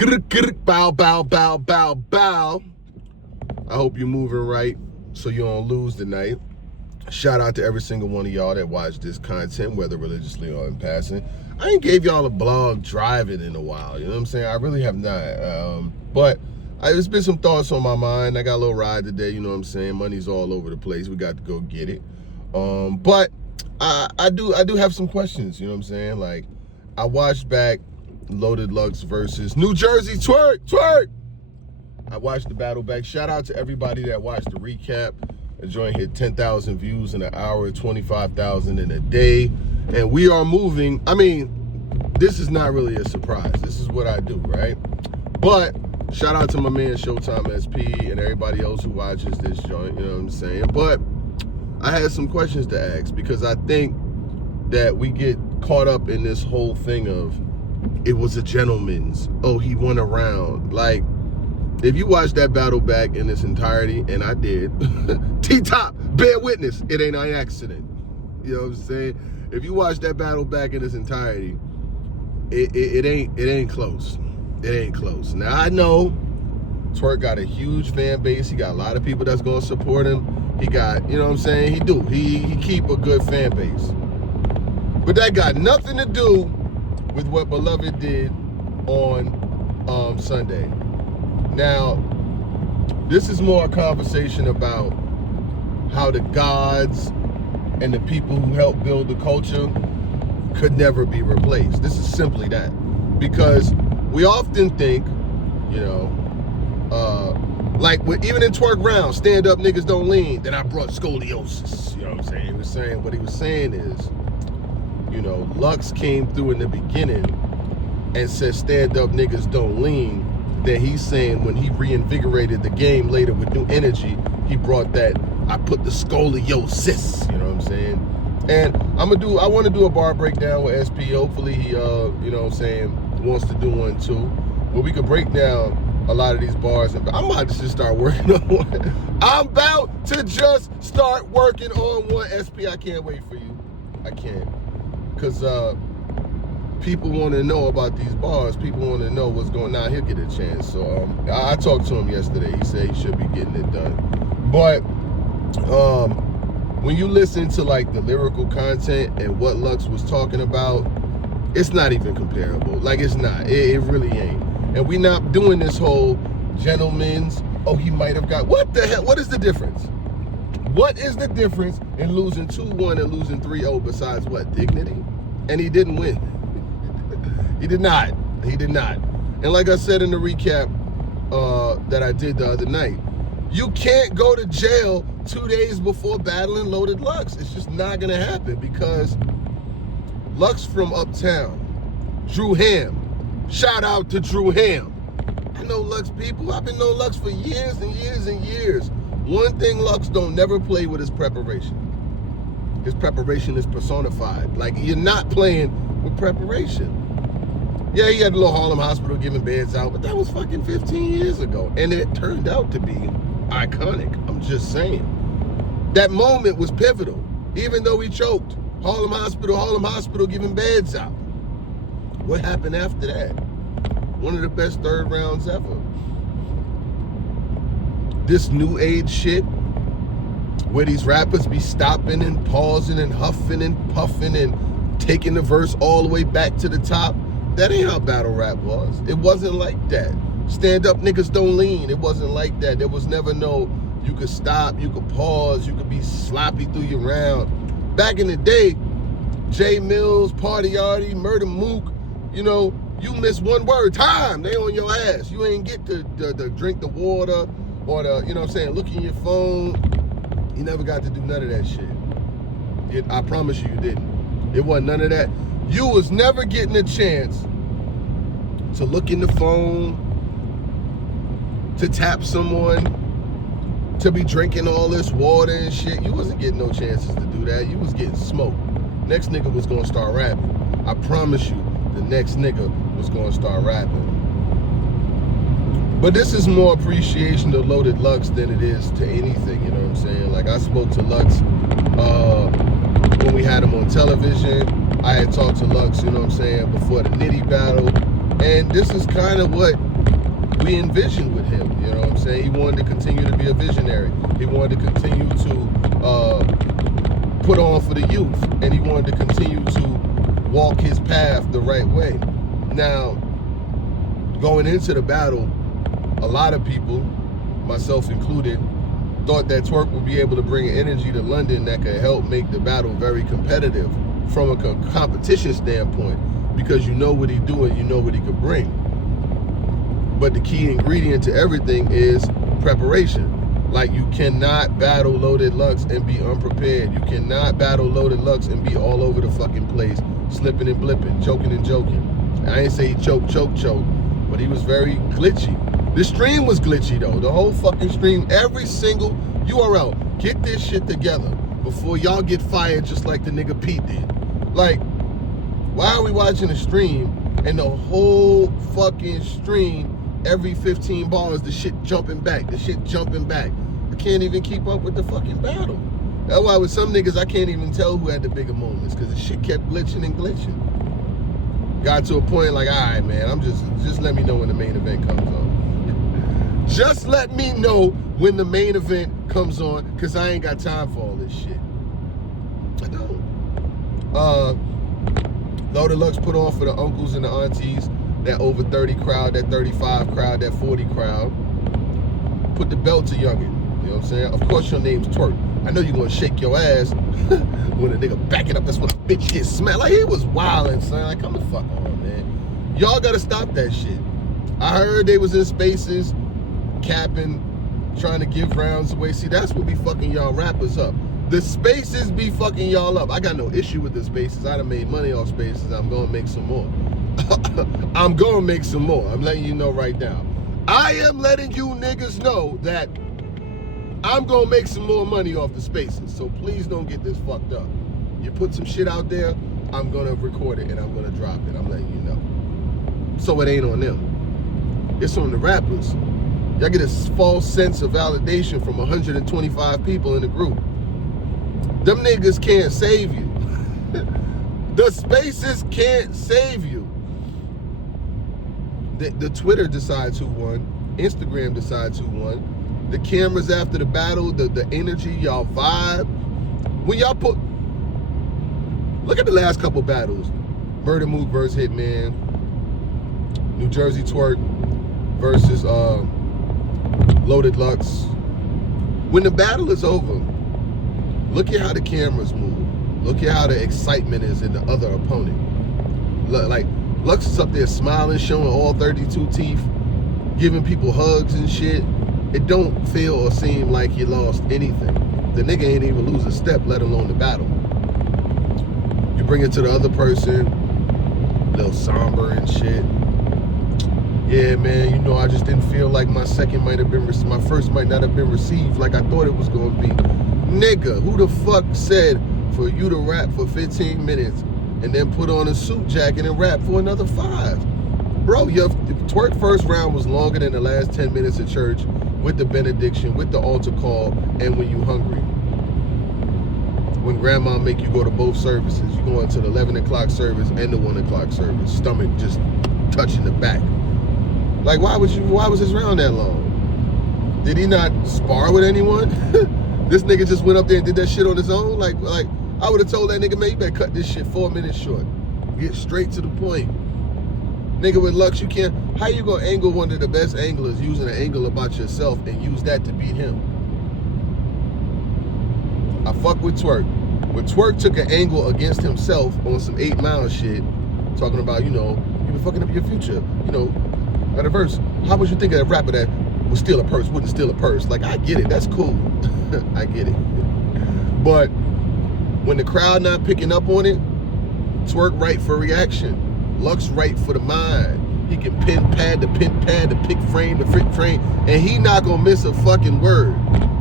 Bow, bow, bow, bow, bow. I hope you're moving right so you don't lose tonight. Shout out to every single one of y'all that watch this content, whether religiously or in passing. I ain't gave y'all a blog driving in a while, you know what I'm saying? I really have not. But there's been some thoughts on my mind. I got a little ride today, you know what I'm saying? Money's all over the place. We got to go get it. But I do have some questions, you know what I'm saying? Like, I watched back Loaded Lux versus New Jerzey Twerk. I watched the battle back. Shout out to everybody that watched the recap. The joint hit 10,000 views in an hour, 25,000 in a day. And we are moving. I mean, this is not really a surprise. This is what I do, right? But shout out to my man Showtime SP and everybody else who watches this joint, you know what I'm saying? But I had some questions to ask because I think that we get caught up in this whole thing of it was a gentleman's. Oh, he won a round. Like, if you watch that battle back in its entirety, and I did, T-Top, bear witness, it ain't an accident. You know what I'm saying? If you watch that battle back in its entirety, it ain't close. It ain't close. Now, I know Twerk got a huge fan base. He got a lot of people that's going to support him. He got, you know what I'm saying? He keep a good fan base. But that got nothing to do with what Beloved did on Sunday. Now, this is more a conversation about how the gods and the people who helped build the culture could never be replaced. This is simply that. Because we often think, you know, like even in Twerk round, stand up niggas don't lean, then I brought scoliosis. You know what I'm saying? What he was saying is, you know, Lux came through in the beginning and said stand up niggas don't lean. Then he's saying when he reinvigorated the game later with new energy, he brought that, I put the scoliosis, you know what I'm saying? And I want to do a bar breakdown with SP. Hopefully he, you know what I'm saying, wants to do one too. Where we could break down a lot of these bars. And I'm about to just start working on one. I'm about to just start working on one. SP, I can't wait for you. I can't. Because people want to know about these bars. People want to know what's going on. He'll get a chance. So I talked to him yesterday. He said he should be getting it done. But when you listen to like the lyrical content and what Lux was talking about, it's not even comparable. Like, it's not. It really ain't. And we not doing this whole gentleman's, oh, he might have got, what the hell? What is the difference? What is the difference in losing 2-1 and losing 3-0 besides what? Dignity? And he didn't win. He did not. And like I said in the recap that I did the other night, you can't go to jail 2 days before battling Loaded Lux. It's just not going to happen because Lux from Uptown, Drew Ham. Shout out to Drew Ham. I know Lux people. I've been knowing Lux for years and years and years. One thing Lux don't never play with is preparation. His preparation is personified. Like, you're not playing with preparation. Yeah, he had a little Harlem Hospital giving beds out, but that was fucking 15 years ago. And it turned out to be iconic. I'm just saying. That moment was pivotal. Even though he choked. Harlem Hospital giving beds out. What happened after that? One of the best third rounds ever. This new age shit, where these rappers be stopping and pausing and huffing and puffing and taking the verse all the way back to the top. That ain't how battle rap was. It wasn't like that. Stand up niggas don't lean. It wasn't like that. There was never no, you could stop, you could pause, you could be sloppy through your round. Back in the day, J Mills, Party Artie, Murder Mook, you know, you miss one word, time, they on your ass. You ain't get to drink the water or the, you know what I'm saying, look in your phone. You never got to do none of that shit. I promise you didn't. It wasn't none of that. You was never getting a chance to look in the phone, to tap someone, to be drinking all this water and shit. You wasn't getting no chances to do that. You was getting smoked. Next nigga was gonna start rapping. I promise you, the next nigga was gonna start rapping. But this is more appreciation to Loaded Lux than it is to anything, you know what I'm saying? Like, I spoke to Lux when we had him on television. I had talked to Lux, you know what I'm saying, before the Nitty battle. And this is kind of what we envisioned with him. You know what I'm saying? He wanted to continue to be a visionary. He wanted to continue to put on for the youth, and he wanted to continue to walk his path the right way. Now, going into the battle, a lot of people, myself included, thought that Twork would be able to bring energy to London that could help make the battle very competitive from a competition standpoint, because you know what he's doing, you know what he could bring. But the key ingredient to everything is preparation. Like, you cannot battle Loaded Lux and be unprepared. You cannot battle Loaded Lux and be all over the fucking place, slipping and blipping, choking and joking. I ain't say he choke, but he was very glitchy. The stream was glitchy though. The whole fucking stream, every single URL. Get this shit together before y'all get fired just like the nigga Pete did. Like, why are we watching a stream and the whole fucking stream, every 15 bars, the shit jumping back, I can't even keep up with the fucking battle. That's why with some niggas, I can't even tell who had the bigger moments, because the shit kept glitching and glitching. Got to a point like, all right, man, I'm just let me know when the main event comes on. Just let me know when the main event comes on, because I ain't got time for all this shit. I don't. Loaded Lux put on for the uncles and the aunties, that over 30 crowd, that 35 crowd, that 40 crowd. Put the belt to youngin'. You know what I'm saying? Of course your name's Twerk. I know you're gonna shake your ass when a nigga back it up. That's when a bitch gets smacked. Like, he was wildin', son. Like, come the fuck on, man. Y'all gotta stop that shit. I heard they was in spaces, capping, trying to give rounds away. See, that's what be fucking y'all rappers up. The spaces be fucking y'all up. I got no issue with the spaces. I done made money off spaces. I'm gonna make some more. I'm gonna make some more. I'm letting you know right now. I am letting you niggas know that I'm gonna make some more money off the spaces. So please don't get this fucked up. You put some shit out there, I'm gonna record it and I'm gonna drop it. I'm letting you know. So it ain't on them. It's on the rappers. Y'all get a false sense of validation from 125 people in the group. Them niggas can't save you. The spaces can't save you. The Twitter decides who won. Instagram decides who won. The cameras after the battle, the energy, y'all vibe. When y'all put, look at the last couple battles. Murder Mook versus Hitman. New Jersey Twerk versus Loaded Lux. When the battle is over, look at how the cameras move. Look at how the excitement is in the other opponent. Like, Lux is up there smiling, showing all 32 teeth, giving people hugs and shit. It don't feel or seem like he lost anything. The nigga ain't even lose a step, let alone the battle. You bring it to the other person, a little somber and shit. Yeah, man, you know, I just didn't feel like my second might have been, my first might not have been received like I thought it was gonna be. Nigga, who the fuck said for you to rap for 15 minutes and then put on a suit jacket and rap for another 5? Bro, your Twerk first round was longer than the last 10 minutes at church with the benediction, with the altar call, and when you hungry. When grandma make you go to both services, you go into the 11 o'clock service and the 1 o'clock service, stomach just touching the back. Like, why was his round that long? Did he not spar with anyone? This nigga just went up there and did that shit on his own? Like I would have told that nigga, man, you better cut this shit 4 minutes short. Get straight to the point. Nigga with Lux, you can't, how you gonna angle one of the best anglers using an angle about yourself and use that to beat him? I fuck with Twerk. When Twerk took an angle against himself on some 8 Mile shit, talking about, you know, you been fucking up your future, you know, at a verse, how would you think of a rapper that would steal a purse, wouldn't steal a purse? Like, I get it, that's cool. I get it. But when the crowd not picking up on it, Twerk right for reaction. Lux right for the mind. He can pin pad, the pick frame, the frick frame, and he not gonna miss a fucking word.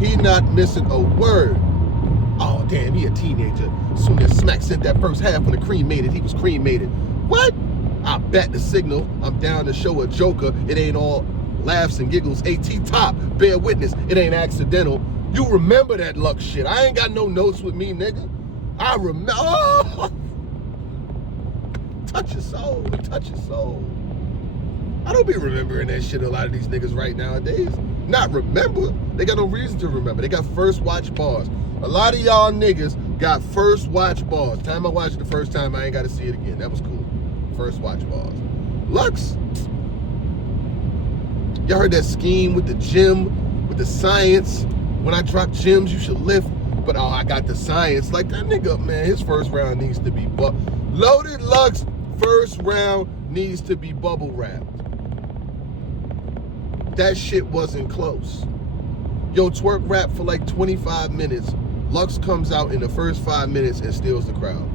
He not missing a word. Oh, damn, he a teenager. Soon as Smack sent that first half when the cream made it, he was cremated. What? I bet the signal. I'm down to show a joker. It ain't all laughs and giggles. AT top, bear witness. It ain't accidental. You remember that Lux shit. I ain't got no notes with me, nigga. I remember. Oh! Touch your soul. Touch your soul. I don't be remembering that shit a lot of these niggas right nowadays. Not remember. They got no reason to remember. They got first watch bars. A lot of y'all niggas got first watch bars. Time I watched it the first time, I ain't got to see it again. That was cool. First watch bars. Lux. Y'all heard that scheme with the gym, with the science. When I drop gems, you should lift. But oh, I got the science. Like that nigga, man, his first round needs to be Loaded Lux first round needs to be bubble wrapped. That shit wasn't close. Yo, Twerk rap for like 25 minutes. Lux comes out in the first 5 minutes and steals the crowd.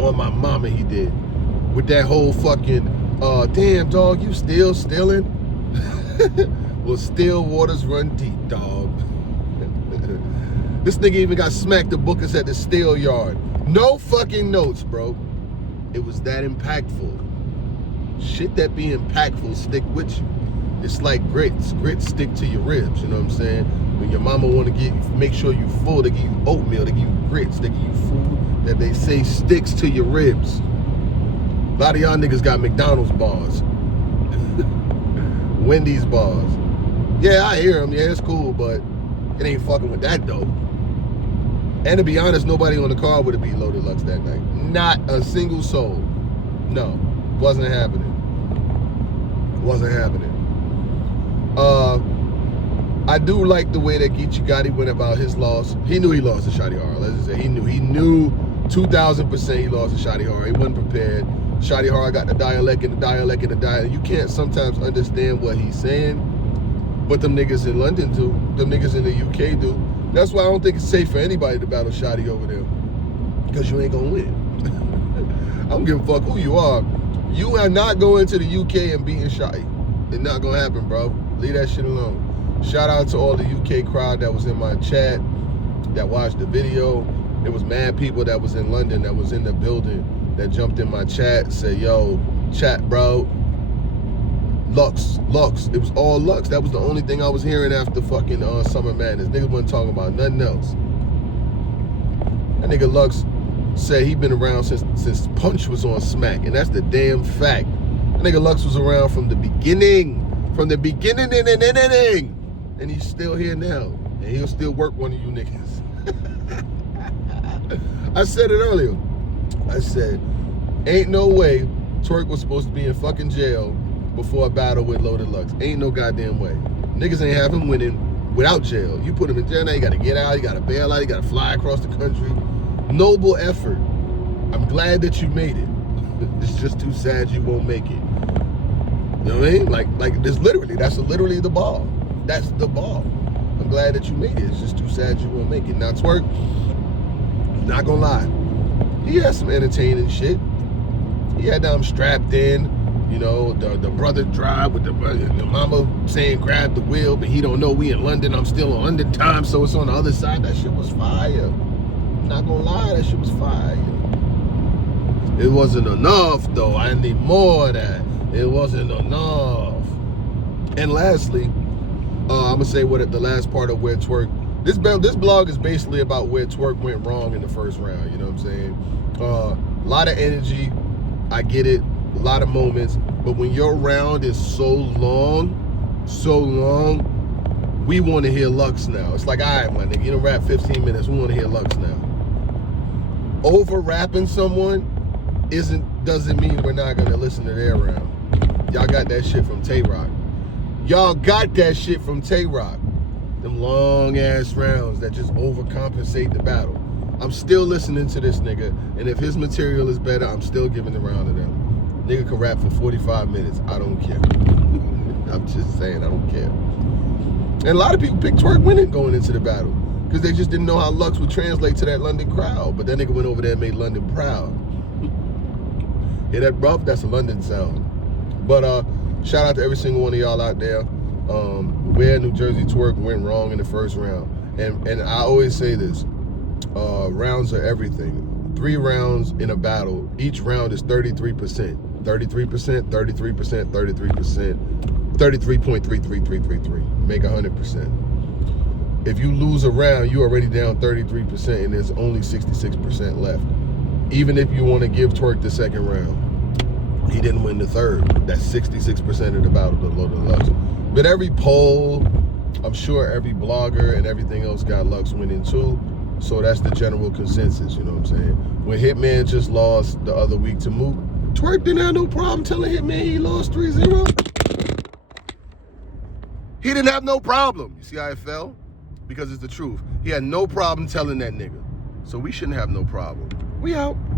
On my mama, he did. With that whole fucking, damn, dog, you still stealing? Well, still waters run deep, dog. This nigga even got smacked to book us at the steel yard. No fucking notes, bro. It was that impactful. Shit that be impactful stick with you. It's like grits. Grits stick to your ribs, you know what I'm saying? When your mama want to make sure you full, they give you oatmeal, they give you grits, they give you food that they say sticks to your ribs. A lot of y'all niggas got McDonald's bars. Wendy's bars. Yeah, I hear them. Yeah, it's cool, but it ain't fucking with that though. And to be honest, nobody on the car would have beat Loaded Lux that night. Not a single soul. No, wasn't happening. Wasn't happening. I do like the way that Geechee Gotti went about his loss. He knew he lost to Shotty Horror. Let's just say he knew 2,000% he lost to Shotty Horror. He wasn't prepared. Shotty Horror got the dialect. You can't sometimes understand what he's saying, but them niggas in London do. Them niggas in the UK do. That's why I don't think it's safe for anybody to battle Shotty over there, because you ain't gonna win. I don't give a fuck who you are. You are not going to the UK and beating Shotty. It's not gonna happen, bro. Leave that shit alone. Shout out to all the UK crowd that was in my chat, that watched the video. There was mad people that was in London, that was in the building, that jumped in my chat, said, yo, chat, bro. Lux. It was all Lux. That was the only thing I was hearing after fucking Summer Madness. Niggas wasn't talking about nothing else. That nigga Lux said he been around since Punch was on Smack, and that's the damn fact. That nigga Lux was around from the beginning. And he's still here now. And he'll still work one of you niggas. I said it earlier. I said, ain't no way Twerk was supposed to be in fucking jail before a battle with Loaded Lux. Ain't no goddamn way. Niggas ain't have him winning without jail. You put him in jail now, you gotta get out, you gotta bail out, you gotta fly across the country. Noble effort. I'm glad that you made it. It's just too sad you won't make it. You know what I mean? Like this literally, that's literally the ball. That's the ball. I'm glad that you made it. It's just too sad you won't make it. Now Twerk, not gonna lie, he had some entertaining shit. He had them strapped in, you know, the brother drive with the mama saying grab the wheel, but he don't know we in London. I'm still on London time, so it's on the other side. That shit was fire. Not gonna lie, that shit was fire. It wasn't enough though. I need more of that. It wasn't enough. And lastly, I'm gonna say what the last part of where Twerk. This blog is basically about where Twerk went wrong in the first round. You know what I'm saying? A lot of energy. I get it. A lot of moments. But when your round is so long, we want to hear Lux now. It's like, all right, my nigga, you done rap 15 minutes. We want to hear Lux now. Over rapping someone doesn't mean we're not gonna listen to their round. Y'all got that shit from Twork. Y'all got that shit from Twork. Them long ass rounds that just overcompensate the battle. I'm still listening to this nigga, and if his material is better, I'm still giving the round to them. Nigga can rap for 45 minutes. I don't care. I'm just saying, I don't care. And a lot of people picked Twerk winning going into the battle because they just didn't know how Lux would translate to that London crowd. But that nigga went over there and made London proud. Hear that, bruv? That's a London sound. But shout out to every single one of y'all out there. Where New Jersey Twerk went wrong in the first round. And I always say this, rounds are everything. 3 rounds in a battle, each round is 33%. 33%, 33%, 33%, 33.33333. Make 100%. If you lose a round, you're already down 33% and there's only 66% left. Even if you want to give Twerk the second round. He didn't win the third. That's 66% of the battle, the Lord of Lux. But every poll, I'm sure every blogger and everything else got Lux winning too. So that's the general consensus, you know what I'm saying? When Hitman just lost the other week to Mook, Twerk didn't have no problem telling Hitman he lost 3-0. He didn't have no problem. You see how it fell? Because it's the truth. He had no problem telling that nigga. So we shouldn't have no problem. We out.